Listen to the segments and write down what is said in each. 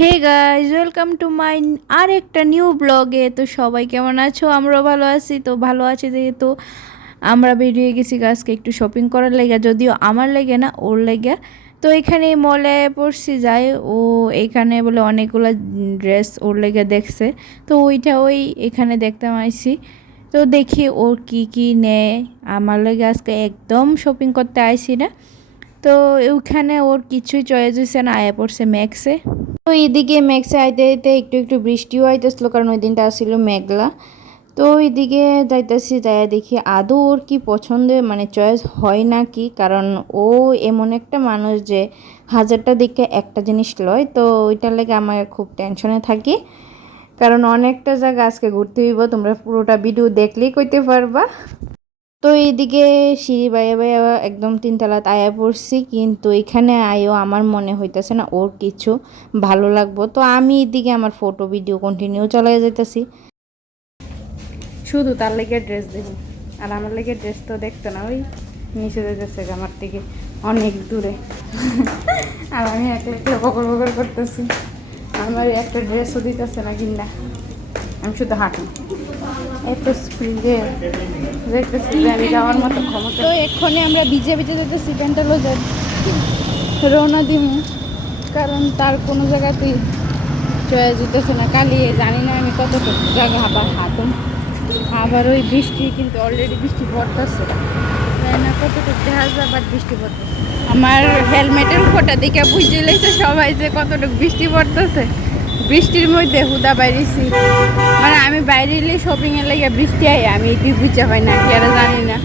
Hey guys, welcome to my আর একটা new ব্লগে। তো সবাই কেমন আছো? আমরাও ভালো আছি। তো ভালো আছি যেহেতু আমরা বেরিয়ে গেছি আজকে একটু শপিং করার লেগে, যদিও আমার লেগে না, ওর লেগে। তো এখানে মলে পড়ছি যাই, ও এখানে বলে অনেকগুলো ড্রেস ওর লেগে দেখছে। তো ওই এখানে দেখতাম আইছি। তো দেখি ওর কি কি নেয়। আমার লেগে আজকে একদম শপিং করতে আইছি না। তো ওইখানে ওর কিছুই চয়েস হয়েছে না, আয়া পড়ছে ম্যাক্সে। তো এইদিকে ম্যাক্সে আইতে আইতে একটু একটু বৃষ্টিও আইতেছিল, কারণ ওই দিনটা আসছিল মেঘলা। তো ওইদিকে যাইতেছি, যাইয়া দেখি আদৌ ওর কি পছন্দ মানে চয়েস হয় না কি, কারণ ও এমন একটা মানুষ যে হাজারটা দিকে একটা জিনিস লয়। তো ওইটার লেগে আমার খুব টেনশনে থাকি, কারণ অনেকটা জায়গা আজকে ঘুরতে হইব। তোমরা পুরোটা ভিডিও দেখলেই কইতে পারবা। তো এইদিকে সিঁড়ি বাইয়া বাইয়া একদম তিনতলাত আয়া পড়ছি, কিন্তু এখানে আয়ও আমার মনে হইতেছে না ওর কিছু ভালো লাগবো। তো আমি এদিকে আমার ফটো ভিডিও কন্টিনিউ চালাই যাইতেছি, শুধু তার লেগে ড্রেস দেখি। আর আমার লেগে ড্রেস তো দেখতে না, ওই নিচে যেতেছে আমার থেকে অনেক দূরে। আর আমি একলা একলা বকর বকর করতেছি, আমার একটা ড্রেসও দিতেছে না কিনা। আমি শুধু হাঁটি এত স্পিডে দেখতেছি যে আমি যাওয়ার মতো ক্ষমতা। তো এক্ষণে আমরা ভিজে ভিজে যেতেছি, প্যান্টালুজের রওনা দিমু, কারণ তার কোনো জায়গাতেই চয়ে যেতেছে না। কালি জানি না আমি কতটুকু জায়গা আবার হাঁটুম। আবার ওই বৃষ্টি, কিন্তু অলরেডি বৃষ্টি পড়তেছে, তাই না? কতটুকু দেখা যায়, বাট বৃষ্টি পড়তেছে। আমার হেলমেটের উপরটা দেখে বুঝে লেগেছে সবাই যে কতটুকু বৃষ্টি পড়তেছে। বৃষ্টির মধ্যে হুদা বাইরেছি, মানে আমি বাইরে এলে শপিংয়ের লেগে বৃষ্টি আই, আমি এটি বুঝতে পাই না কি আর জানি না।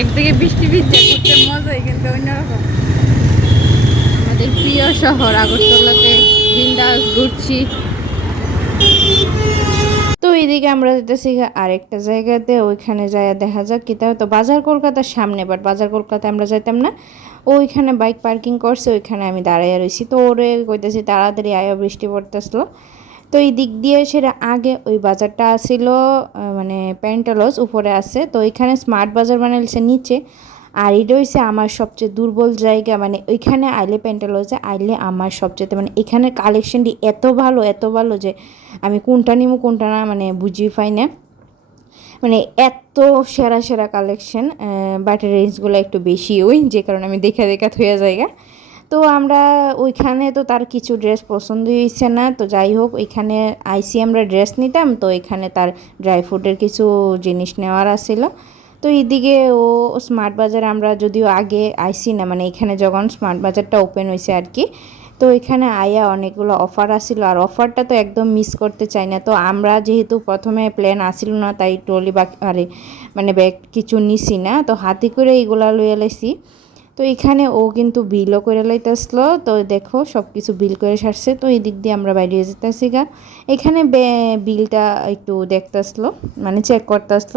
একদিকে বৃষ্টি ভিজছে ঘুরতে মজাই, কিন্তু অন্যরকম। আমাদের প্রিয় শহর আগরতলাতে বিন্দাস ঘুরছি। তো এইদিকে আমরা যেতেছি আরেকটা জায়গাতে, ওইখানে যায় দেখা যাক কি। তো বাজার কলকাতার সামনে, বাট বাজার কলকাতায় আমরা যাইতাম না। ওইখানে বাইক পার্কিং করছে, ওইখানে আমি দাঁড়াইয়া রয়েছি। তো ওরে কইতেছি তাড়াতাড়ি আয়া, বৃষ্টি পড়তেছিল। তো এই দিক দিয়ে সেটা আগে ওই বাজারটা আসছিল, মানে প্যান্টালজ উপরে আছে। তো ওইখানে স্মার্ট বাজার বানাইছে নিচে। আর এটা হচ্ছে আমার সবচেয়ে দুর্বল জায়গা, মানে ওইখানে আইলে প্যান্টালজে আইলে আমার সবচেয়ে, মানে এখানের কালেকশনটি এত ভালো যে আমি কোনটা নিব কোনটা না মানে বুঝি পাই না। মানে এত সেরা সেরা কালেকশন, বাট রেঞ্জগুলো একটু বেশি, ওই যে কারণে আমি দেখা দেখা থইয়া জায়গা। তো আমরা ওইখানে তো তার কিছু ড্রেস পছন্দ হয়েছে না। তো যাই হোক, ওইখানে আইসি আমরা ড্রেস নিতাম, তো এখানে তার ড্রাই ফ্রুটের কিছু জিনিস নেওয়ার আসছিল। তো এইদিকে ও স্মার্ট বাজার আমরা যদিও আগে আইসি না, মানে এখানে যখন স্মার্ট বাজারটা ওপেন হয়েছে আর কি। তো এখানে আয়া অনেকগুলো অফার আসছিল, আর অফারটা তো একদম মিস করতে চাই না। তো আমরা যেহেতু প্রথমে প্ল্যান আসছিল না, তাই ট্রলি বা আরে মানে ব্যাগ কিছু নিছি না, তো হাতে করে এইগুলা লইয়া লাইছি। তো এখানে ও কিন্তু বিলও করে লাইতেছিল। তো দেখো সব কিছু বিল করে সারছে। তো এই দিক দিয়ে আমরা বাইরে যেতেছি গা। এখানে বিলটা একটু দেখতেছিল, মানে চেক করতেছিল।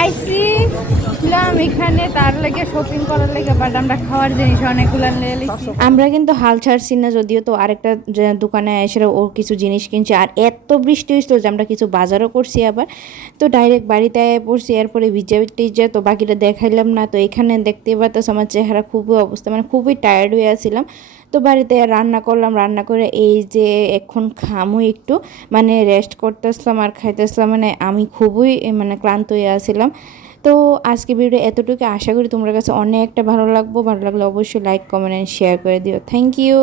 আইছিলাম এখানে তার লাগে শপিং করার লাগে, বাট আমরা খাওয়ার জিনিস অনেকগুলো নিয়ে লিখি। আমরা কিন্তু হাল ছাড়ছি না, যদিও তো আরেকটা দোকানে এসে ওর কিছু জিনিস কিনছি। আর এত বৃষ্টি হয়েছিল যে আমরা কিছু বাজারও করছি আবার। তো ডাইরেক্ট বাড়িতে পড়ছি, এরপরে ভিজা টিজা, তো বাকিটা দেখাইলাম না। তো এখানে দেখতে পাচ্ছ আমার চেহারা খুবই অবস্থা, মানে খুবই টায়ার্ড হয়ে আসছিলাম। তো বাড়িতে রান্না করলাম, রান্না করে এই যে এখন খামু একটু, মানে রেস্ট করতেছিলাম আর খাইতেছিলাম। মানে আমি খুবই মানে ক্লান্ত হয়ে আসছিলাম। তো আজকে ভিডিও এতটুকু, আশা করি তোমার কাছে অনেকটা ভালো লাগলো। ভালো লাগলে অবশ্যই লাইক কমেন্ট অ্যান্ড শেয়ার করে দিও। Thank you.